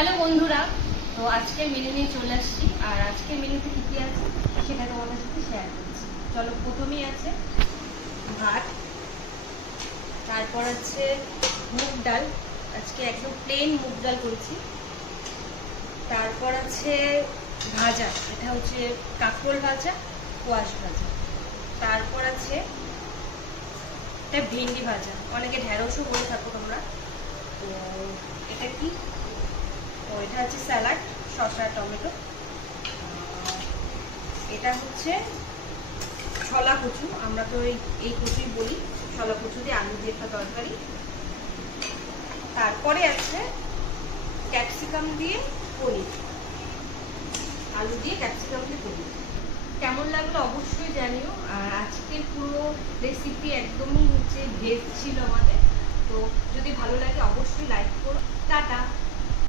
Hello বন্ধুরা, তো আজকে মেনু নিয়ে চলে আসছি। আর আজকে মেনুতে কী কী আছে সেটা তোমাদের সাথে শেয়ার করছি। চলো, প্রথমেই আছে ভাত, তারপর আছে মুগ ডাল। আজকে একদম প্লেন মুগ ডাল করেছি। তারপর আছে ভাজা, এটা হচ্ছে কাঁকরোল ভাজা, কোয়াশ ভাজা। তারপর আছে এটা ভেন্ডি ভাজা, অনেকে ঢেঁড়সও বলে থাকো তোমরা। তো এটা কি, তো এটা হচ্ছে স্যালাড, শসা টমেটো। এটা হচ্ছে ছলা কচু, আমরা তো এই কচুই বলি, ছলা কচু দিয়ে আলু দিয়ে একটা তরকারি। তারপরে আছে ক্যাপসিকাম দিয়ে পনির, আলু দিয়ে ক্যাপসিকাম দিয়ে পনির। কেমন লাগলো অবশ্যই জানিও। আর আজকের পুরো রেসিপি একদমই হচ্ছে ভেজ ছিল আমাদের। তো যদি ভালো লাগে অবশ্যই লাইক করো। টাটা।